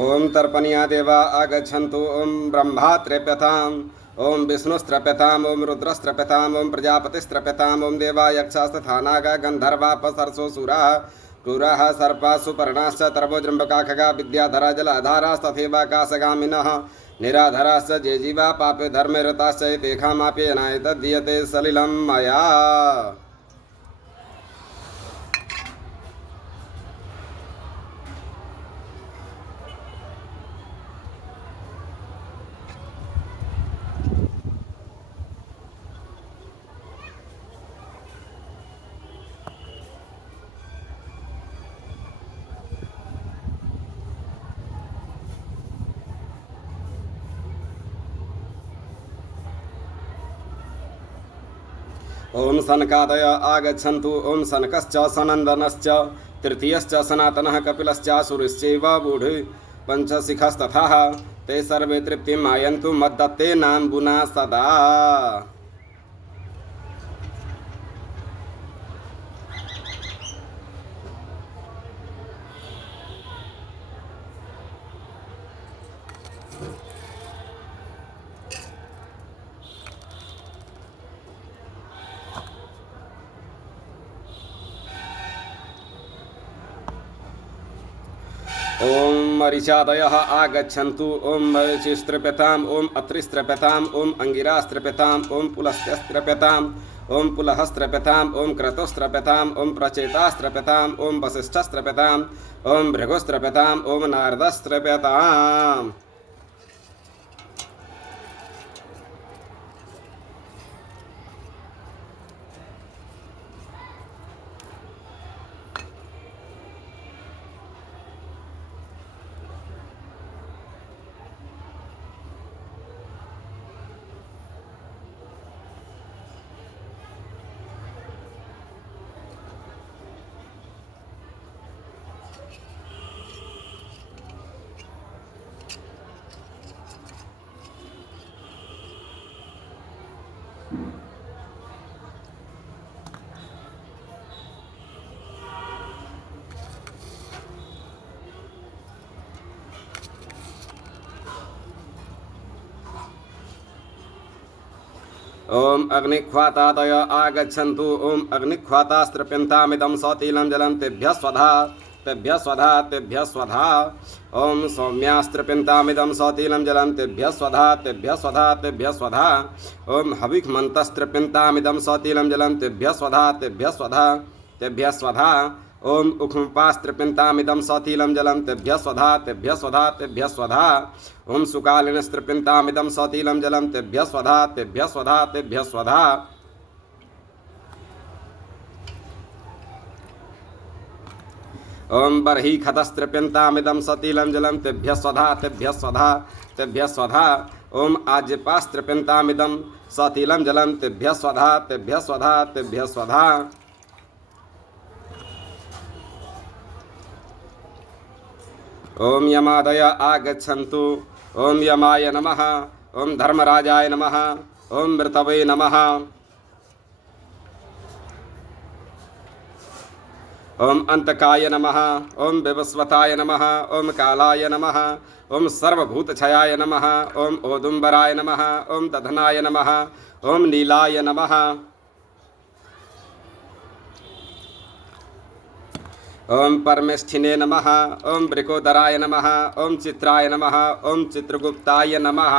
ओम तर्पणीया देवा आगच्छन्तु। ओम ब्रह्मा त्रप्यताम्। ओम विष्णुस्त्रप्यताम्। ओम रुद्रस्त्रप्यताम्। ओम प्रजापतिस्त्रप्यताम्। ओम देवा यक्षास्तथा नागा गन्धर्वापसरसोऽसुराः क्रूराः सर्पाः सुपर्णाश्च तर्वोजृम्बका खगा विद्याधरा जलाधारास्तथैवाकाशगामिनः निराधराश्च ये जीवा पापे धर्मे रताश्च तेषामापि अनायतद्दीयते सलिलं मया। ओम सनकादय आगच्छन्तु। ओम सनकश्च सनन्दनश्च तृतीयश्च सनातनः कपिलश्चासुरश्चैव बूढे पंचशिखस्तथा ते सर्वे तृप्तिम् आयन्तु मद्दत्ते नाम्बुना सदा। ओम मरीचादयः आगच्छन्तु। ओम मरीचिस्त्रप्यताम्। ओम अत्रिस्त्रप्यताम्। ओम अंगिरास्त्रप्यताम्। ओम पुलस्त्यस्त्रप्यताम्। ओम पुलहस्त्रप्यताम्। ओम क्रतुस्त्रप्यताम्। ओम प्रचेतास्त्रप्यताम्। ओम वसिष्ठस्त्रप्यताम्। ओम भृगुस्त्रप्यताम्। ओम नारदस्त्रप्यताम्। ओम अग्निख्वातादय आगच्छन्तु। ओम अग्निख्वातास्त्रप्यन्तामिदं सतीलं जलं तेभ्यः स्वधा तेभ्यः स्वधा तेभ्यः स्वधा। ओम सौम्यास्त्रप्यन्तामिदं सतीलं जलं तेभ्यः स्वधा तेभ्यः स्वधा तेभ्यः स्वधा। ओम हविष्मन्तस्त्रप्यन्तामिदं सतीलं जलं तेभ्यः स्वधा तेभ्यः स्वधा तेभ्यः स्वधा। ओम उक्ष्मपास्त्रप्यन्तामिदं सतीलं जलं तेभ्यः स्वधा तेभ्यः स्वधा तेभ्यः स्वधा। ओम सुकालिनस्त्रप्यन्तामिदं सतीलं जलं तेभ्यः स्वधा तेभ्यः स्वधा तेभ्यः स्वधा। ओम बर्हिखतस्त्रप्यन्तामिदं सतीलं जलं तेभ्यः स्वधा तेभ्यः स्वधा तेभ्यः स्वधा। ओम आज्यपास्त्रप्यन्तामिदं सतीलं जलं तेभ्यः स्वधा तेभ्यः स्वधा तेभ्यः स्वधा। ओम यमादय आगच्छन्तु। ओम यमाय नमः। ओम धर्मराजाय नमः। ओम मृतवे नमः। ओम अंतकाय नमः। ओम विवस्वताय नमः। ओम कालाय नमः। ओम सर्वभूतक्षयाय नमः। ओम औदुम्बराय नमः। ओम दधनाय नमः। ओम नीलाय नमः। ओम परमेष्ठिने नमः। ओम वृकोदराय नमः। ओम चित्राय नमः। ओम चित्रगुप्ताय नमः।